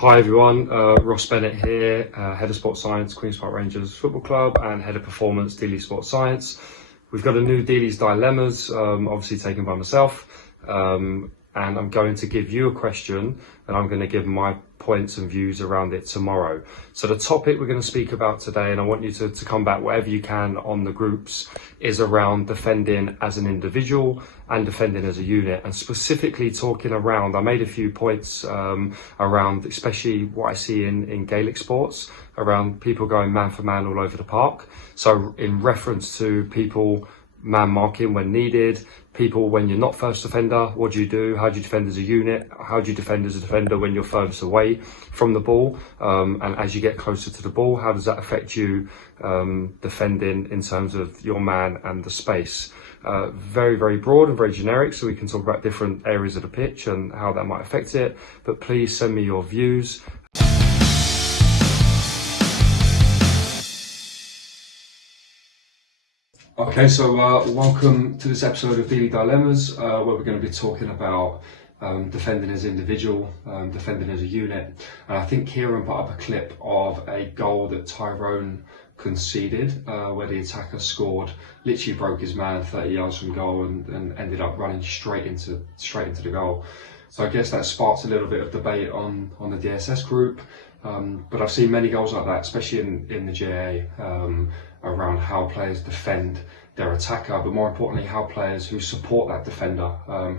Hi everyone, Ross Bennett here, Head of Sports Science, Queen's Park Rangers Football Club, and Head of Performance, Deely Sports Science. We've got a new Deely's Dilemmas, obviously taken by myself, and I'm going to give you a question, and I'm going to give my points and views around it tomorrow. So the topic we're going to speak about today, and I want you to come back wherever you can on the groups, is around defending as an individual and defending as a unit, and specifically talking around, I made a few points around especially what I see in Gaelic sports, around people going man for man all over the park. So in reference to people man marking when needed, people when you're not first defender, what do? How do you defend as a unit? How do you defend as a defender when you're furthest away from the ball? And as you get closer to the ball, how does that affect you defending in terms of your man and the space? Very, very broad and very generic, so we can talk about different areas of the pitch and how that might affect it. But please send me your views. Okay, so welcome to this episode of Deely Dilemmas, where we're going to be talking about defending as an individual, defending as a unit. And I think Kieran put up a clip of a goal that Tyrone conceded, where the attacker scored, literally broke his man 30 yards from goal and ended up running straight into the goal. So I guess that sparks a little bit of debate on the DSS group. But I've seen many goals like that, especially in the GAA, around how players defend their attacker, but more importantly, how players who support that defender,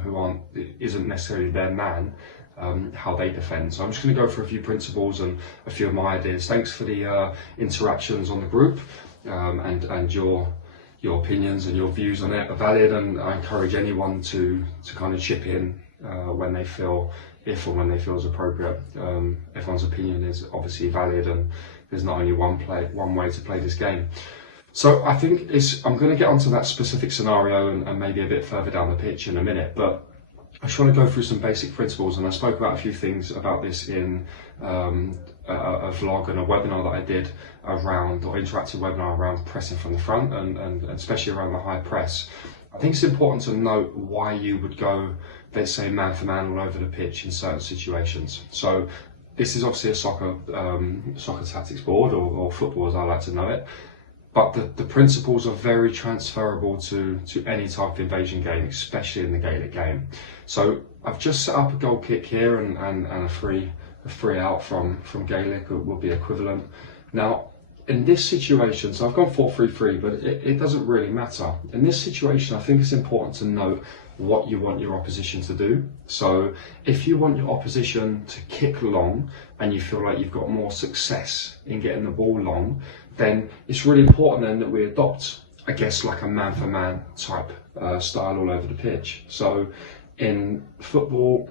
who isn't necessarily their man, how they defend. So I'm just going to go through a few principles and a few of my ideas. Thanks for the interactions on the group, and your opinions and your views on it are valid, and I encourage anyone to kind of chip in when they feel is appropriate. Everyone's opinion is obviously valid, and there's not only one way to play this game. So I think I'm going to get onto that specific scenario and maybe a bit further down the pitch in a minute, but I just want to go through some basic principles, and I spoke about a few things about this in a vlog and a webinar that I did around, or interactive webinar around pressing from the front and especially around the high press. I think it's important to note why you would go, let's say, man for man all over the pitch in certain situations. So this is obviously a soccer tactics board, or football as I like to know it, but the principles are very transferable to any type of invasion game, especially in the Gaelic game. So I've just set up a goal kick here and a free out from Gaelic will be equivalent. Now, in this situation, so I've gone 4-3-3, but it doesn't really matter. In this situation, I think it's important to note what you want your opposition to do. So if you want your opposition to kick long and you feel like you've got more success in getting the ball long, then it's really important then that we adopt, I guess, like a man-for-man type style all over the pitch. So in football,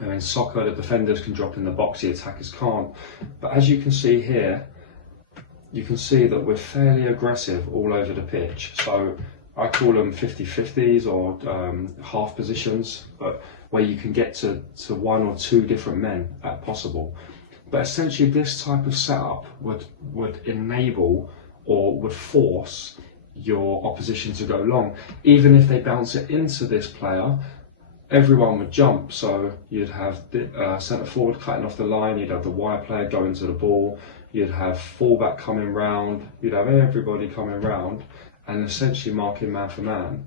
in soccer, the defenders can drop in the box, the attackers can't. But as you can see here, you can see that we're fairly aggressive all over the pitch. So I call them 50-50s or half positions, but where you can get to one or two different men at possible. But essentially this type of setup would enable or would force your opposition to go long. Even if they bounce it into this player, everyone would jump. So you'd have the centre forward cutting off the line, you'd have the wide player going to the ball, you'd have fullback coming round, you'd have everybody coming round and essentially marking man for man.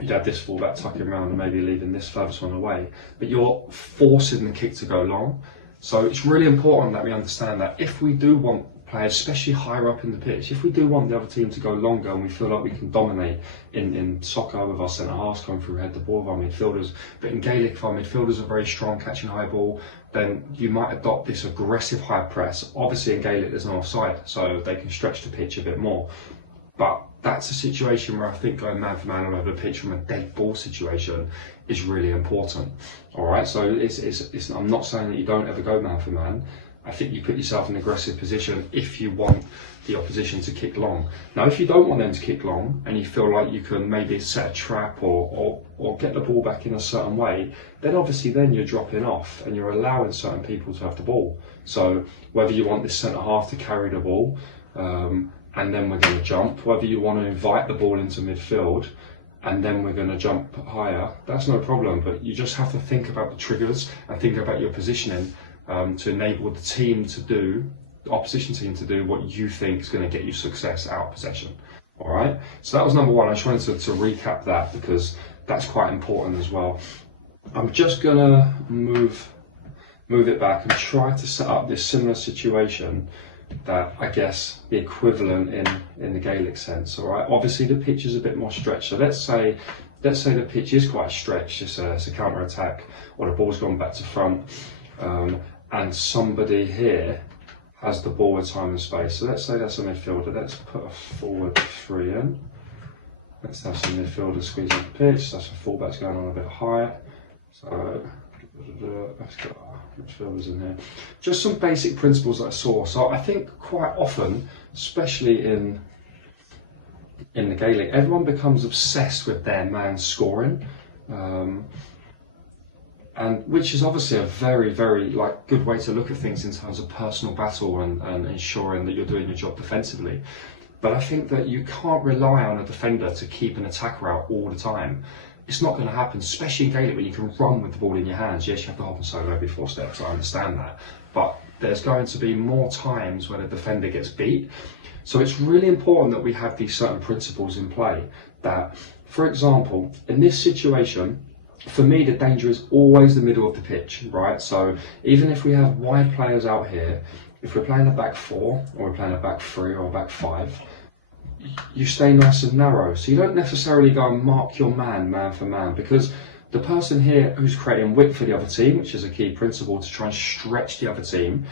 You'd have this fullback tucking round and maybe leaving this furthest one away, but you're forcing the kick to go long. So it's really important that we understand that if we do want players, especially higher up in the pitch, if we do want the other team to go longer and we feel like we can dominate in soccer with our centre halves coming through head the ball of our midfielders, but in Gaelic if our midfielders are very strong catching high ball, then you might adopt this aggressive high press. Obviously in Gaelic there's no offside, so they can stretch the pitch a bit more. But that's a situation where I think going man for man all over the pitch from a dead ball situation is really important. All right, so I'm not saying that you don't ever go man for man. I think you put yourself in an aggressive position if you want the opposition to kick long. Now, if you don't want them to kick long and you feel like you can maybe set a trap or get the ball back in a certain way, then obviously then you're dropping off and you're allowing certain people to have the ball. So whether you want this centre half to carry the ball, and then we're going to jump, whether you want to invite the ball into midfield and then we're going to jump higher, that's no problem, but you just have to think about the triggers and think about your positioning to enable the team to do, the opposition team to do what you think is going to get you success out of possession. All right, so that was number one. I just wanted to recap that because that's quite important as well. I'm just gonna move it back and try to set up this similar situation that I guess the equivalent in the Gaelic sense. All right, obviously the pitch is a bit more stretched. So let's say the pitch is quite stretched. It's a counter attack, or the ball's gone back to front, and somebody here has the ball with time and space. So let's say that's a midfielder. Let's put a forward 3 in. Let's have some midfielders squeeze up the pitch. That's a fullback's going on a bit high. So let's get our midfielders in here. Just some basic principles that I saw. So I think quite often, especially in the Gaelic, everyone becomes obsessed with their man scoring. And which is obviously a very, very good way to look at things in terms of personal battle and ensuring that you're doing your job defensively. But I think that you can't rely on a defender to keep an attacker out all the time. It's not going to happen, especially in Gaelic when you can run with the ball in your hands. Yes, you have to hop and solo every 4 steps, I understand that. But there's going to be more times when a defender gets beat. So it's really important that we have these certain principles in play. That, for example, in this situation, for me, the danger is always the middle of the pitch, right? So even if we have wide players out here, if we're playing a back 4 or we're playing a back 3 or a back 5, you stay nice and narrow. So you don't necessarily go and mark your man for man, because the person here who's creating width for the other team, which is a key principle to try and stretch the other team,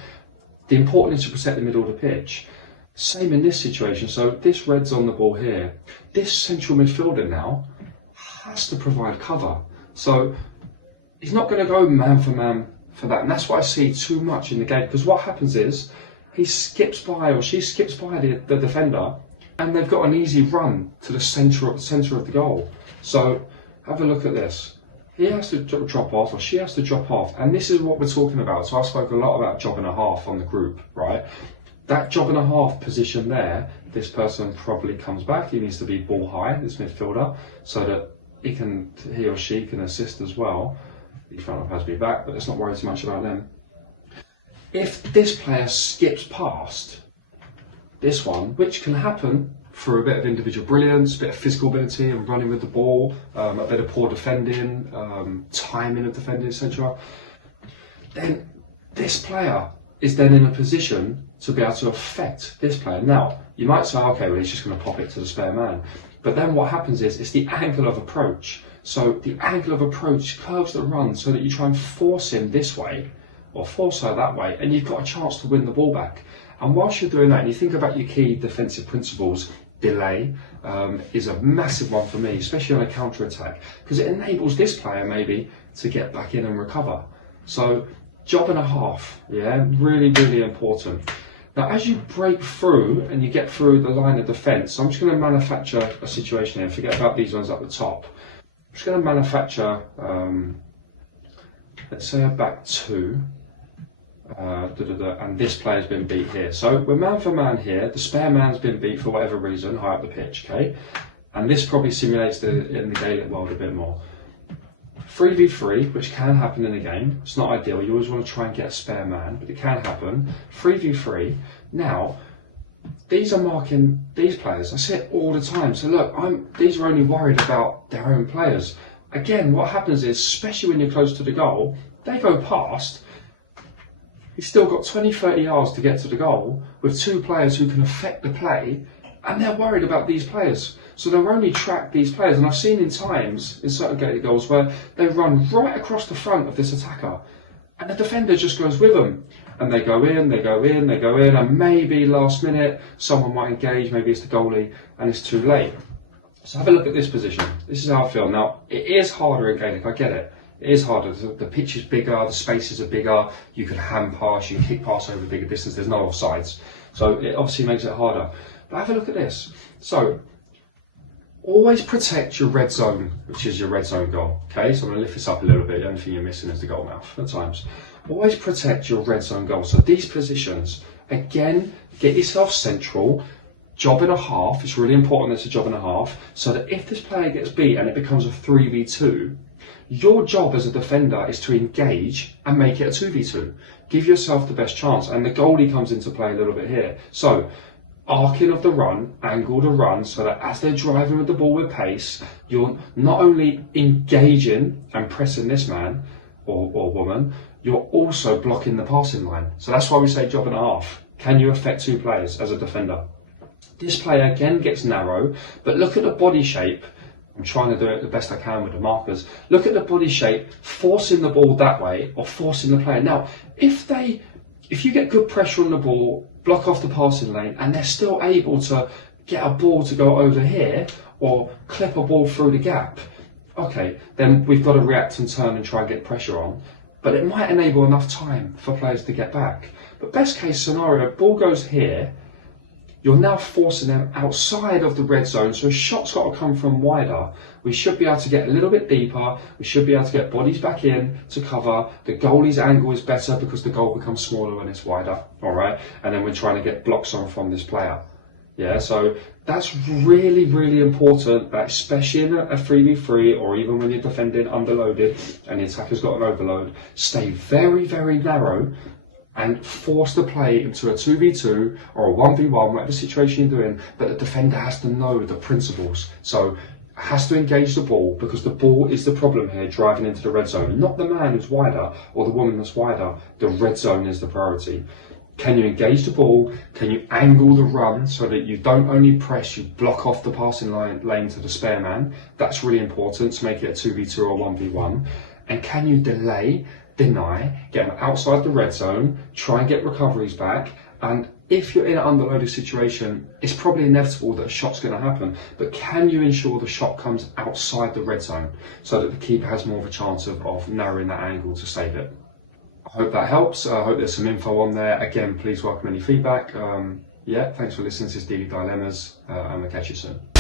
the important is to protect the middle of the pitch. Same in this situation. So this red's on the ball here. This central midfielder now has to provide cover. So he's not going to go man for that, and that's what I see too much in the game. Because what happens is he skips by, or she skips by the defender, and they've got an easy run to the centre of the goal. So have a look at this. He has to drop off, or she has to drop off, and this is what we're talking about. So I spoke a lot about job and a half on the group, right? That job and a half position there, this person probably comes back. He needs to be ball high, this midfielder, so that he or she can assist as well. The front has to be back, but let's not worry too much about them. If this player skips past this one, which can happen through a bit of individual brilliance, a bit of physical ability and running with the ball, a bit of poor defending, timing of defending, etc., then this player is then in a position to be able to affect this player. Now, you might say, okay, well, he's just going to pop it to the spare man. But then what happens is it's the angle of approach. So the angle of approach curves the run so that you try and force him this way or force her that way, and you've got a chance to win the ball back. And whilst you're doing that, and you think about your key defensive principles, delay is a massive one for me, especially on a counter attack, because it enables this player maybe to get back in and recover. So job and a half, yeah, really, really important. Now, as you break through and you get through the line of defence, I'm just going to manufacture a situation here. Forget about these ones at the top. I'm just going to manufacture, let's say a back 2, and this player's been beat here. So we're man for man here. The spare man's been beat for whatever reason, high up the pitch, okay? And this probably simulates in the Gaelic world a bit more. 3v3, which can happen in a game. It's not ideal. You always want to try and get a spare man, but it can happen. 3v3. Now, these are marking these players. I see it all the time. So look, these are only worried about their own players. Again, what happens is, especially when you're close to the goal, they go past. He's still got 20, 30 yards to get to the goal with 2 players who can affect the play, and they're worried about these players. So they'll only track these players, and I've seen in times, in certain Gaelic goals, where they run right across the front of this attacker, and the defender just goes with them. And they go in, they go in, they go in, and maybe last minute, someone might engage, maybe it's the goalie, and it's too late. So have a look at this position. This is how I feel. Now, it is harder in Gaelic, I get it. It is harder. The pitch is bigger, the spaces are bigger, you can hand pass, you can kick pass over a bigger distance, there's no offsides. So it obviously makes it harder. But have a look at this. So, always protect your red zone, which is your red zone goal. Okay, so I'm going to lift this up a little bit. The only thing you're missing is the goal mouth at times. Always protect your red zone goal. So these positions, again, get yourself central. Job and a half. It's really important. It's a job and a half, so that if this player gets beat and it becomes a 3v2, Your job as a defender is to engage and make it a 2v2. Give yourself the best chance, and the goalie comes into play a little bit here. So, arcing of the run, angle the run, so that as they're driving with the ball with pace, you're not only engaging and pressing this man or woman, you're also blocking the passing line. So that's why we say job and a half. Can you affect two players as a defender? This player again gets narrow, but look at the body shape. I'm trying to do it the best I can with the markers. Look at the body shape, forcing the ball that way or forcing the player. Now, if you get good pressure on the ball, block off the passing lane, and they're still able to get a ball to go over here or clip a ball through the gap, okay, then we've got to react and turn and try and get pressure on. But it might enable enough time for players to get back. But best case scenario, ball goes here, you're now forcing them outside of the red zone, so a shot's got to come from wider. We should be able to get a little bit deeper, we should be able to get bodies back in to cover. The goalie's angle is better because the goal becomes smaller when it's wider, all right? And then we're trying to get blocks on from this player. Yeah, so that's really, really important, that especially in a 3v3 or even when you're defending underloaded and the attacker's got an overload, stay very, very narrow and force the play into a 2v2 or a 1v1, whatever situation you're doing, but the defender has to know the principles. So has to engage the ball, because the ball is the problem here, driving into the red zone, not the man who's wider or the woman that's wider. The red zone is the priority. Can you engage the ball? Can you angle the run so that you don't only press, you block off the passing lane to the spare man? That's really important to make it a 2v2 or 1v1. And can you delay, deny, get them outside the red zone, try and get recoveries back? And if you're in an underloaded situation, it's probably inevitable that a shot's going to happen, but can you ensure the shot comes outside the red zone so that the keeper has more of a chance of narrowing that angle to save it? I hope that helps. I hope there's some info on there. Again, please welcome any feedback. Yeah, thanks for listening to this Deely Dilemmas, and we'll catch you soon.